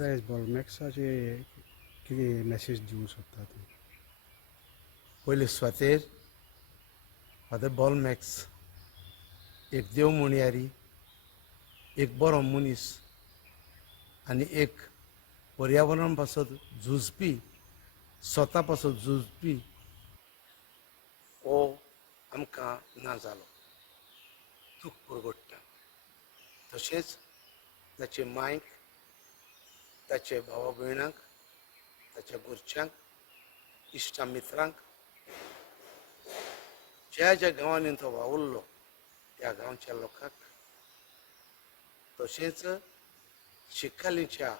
फादर आयज बॉलमॅक्साचे कितें मॅसेज दिवंक सोदता तूं? पयले सुवातेर फादर बॉलमॅक्स एक देव म्हणयारी, एक बरो मनीस आनी एक पर्यावरण पासत झुजपी, स्वता पासत झुजपी हो आमकां ना जालो. दूख परगडटा. तशेंच ताचे मांयक, ताचे भावा भयणांक, ताच्या घरच्यांक, इश्टा मित्रांक, ज्या ज्या गांवांनी तो वावुरलो त्या गांवच्या लोकांक, तशेंच शिकालीच्या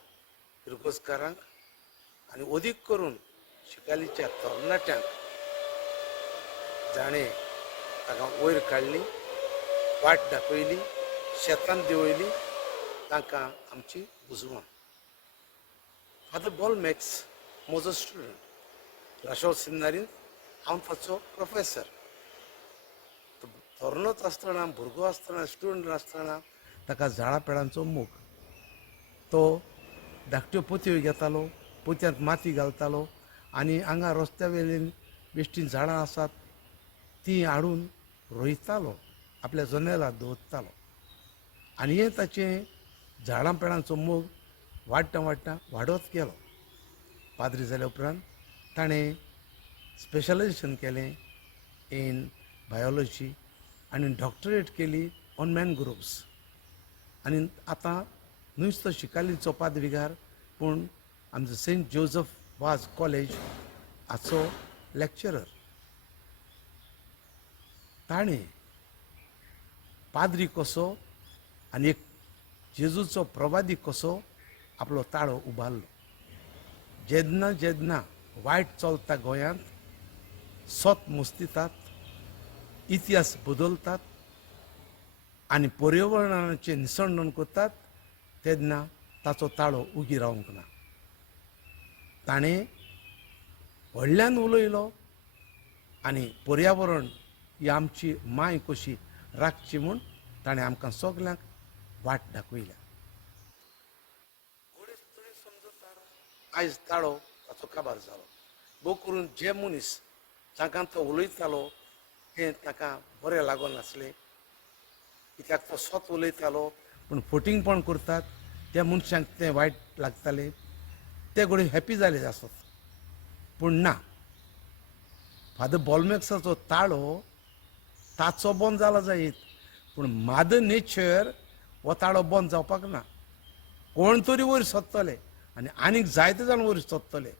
किरगोजकारांक आनी अदीक करून शिकालीच्या तरणाट्यांक जाणें ताका वयर काडली, वाट दाखयली, शेतांत देंवयली, तांकां आमची उजवण. फादर बॉलमॅक्स म्हजो स्टुडंट. राशोल सेमिनारींत हांव ताचो प्रोफेसर. तरणोच आसतना, भुरगो आसतना, स्टुडंट आसतना ताका झाडां पेडांचो मोग. तो धाकट्यो पोतयो घेतालो, पोतयांत माती घालतालो आनी हांगा रस्त्या वेल्यान बेश्टीं झाडां आसात तीं हाडून रोयतालो, आपल्या जनेलार दवरतालो. आनी हें ताचें झाडां पेडांचो मोग वाडटा वाडटा वाडत गेलो. पाद्री जाल्या उपरांत ताणें स्पेशलायजेशन केलें इन बायोलॉजी आनी डॉक्टरेट केली ऑन मॅनग्रोव्स. आनी आतां नुस्तो शिकालीचो पादविकार, पूण आमचो सेंट जोझफ वाज कॉलेज हाचो लॅक्चरर. ताणें पाद्री कसो आनी एक जेजूचो प्रवादी कसो आपलो ताळो उबारलो. जेन्ना जेन्ना वायट चलता गोंयांत, सोत मुस्तितात, इतिहास बदलतात आनी पर्यावरणाचें निसंडण करतात, तेन्ना ताचो ताळो उगी रावंक ना. ताणें व्हडल्यान उलयलो आनी पर्यावरण ही आमची मांय कशी राखची म्हूण ताणें आमकां सगल्यांक वाट दाखयल्या. आयज ताळो ताचो काबार जालो. भोव करून जे मनीस जाका तो उलयतालो तें ताका बरें लागनासलें, कित्याक तो स्वत उलयतालो पूण फटींगपण करतात त्या मनशांक तें वायट लागतालें. ते घडये हॅपी जाले आसत. पूण ना, फादर बॉलमॅक्साचो ताळो ताचो बंद जाला जायत, पूण मदर नेचर हो ताळो बंद जावपाक ना. कोण तरी वयर सोदतले आनी आनीक जायते जाण वयर सोदतले,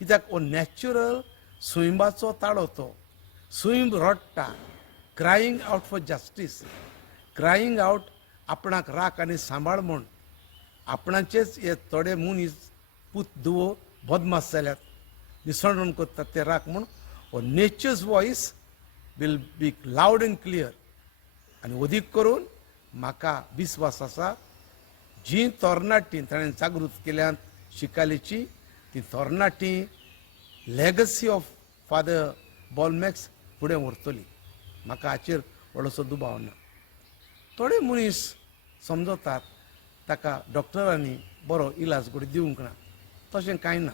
कित्याक हो नॅचरल सुयंबाचो ताळो. तो सुयंब रडटा, क्रायींग आवट फॉर जस्टीस, क्रायींग आवट आपणाक राख आनी सांबाळ म्हूण. आपणाचेच हे थोडे मनीस पूत धुवो बदमास जाल्यात, निसंडण करतात ते राख म्हूण हो nature's voice will be loud and clear. आनी अदीक करून म्हाका विस्वास आसा जी तरणाटीं ताणें जागृत केल्यात शिकालीची, ती तरणाटीं लॅगसी ऑफ फादर बॉलमॅक्स फुडें व्हरतली. म्हाका हाचेर व्हडलोसो दुबाव ना. थोडे मनीस समजतात ताका डॉक्टरांनी बरो इलाज करून दिवंक ना. तशें कांय ना.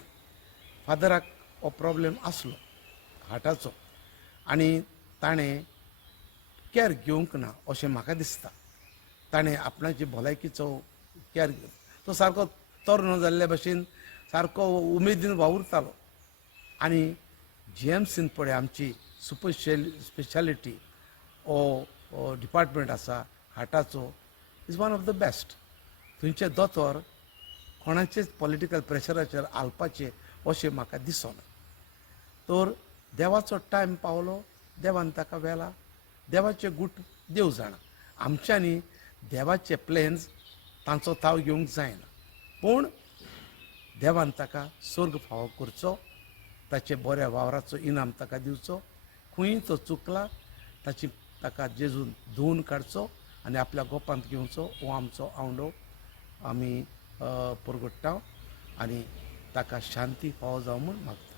फादराक हो प्रॉब्लेम आसलो हार्टाचो आनी ताणें कॅर घेवंक ना अशें म्हाका दिसता. ताणें आपणाची भलायकीचो कॅर घेवन तो सारको तरुण जाल्ले भशेन सारको उमेदीन वावुरतालो. आनी GMCन पळय आमची स्पेशालिटी हो डिपार्टमेंट आसा हार्टाचो, is one of the best. थंयचे दोतोर कोणाचेच पॉलिटिकल प्रेशराचेर हालपाचे अशें म्हाका दिसना. तर देवाचो टायम पावलो, देवान ताका व्हेला. देवाचे गूट देव जाणा. आमच्यांनी देवाचे प्लॅन्स तांचो ताव घेवंक जायना, पूण देवान ताका स्वर्ग फावो करचो, ताचे बऱ्या वावराचो इनाम ताका दिवचो. खंय तो चुकला ताका जेजून धुवन काडचो आनी आपल्या गोपांत घेवचो. हो आमचो आवंडो आमी परगट्टा आनी ताका शांती फावो जावं म्हूण मागता.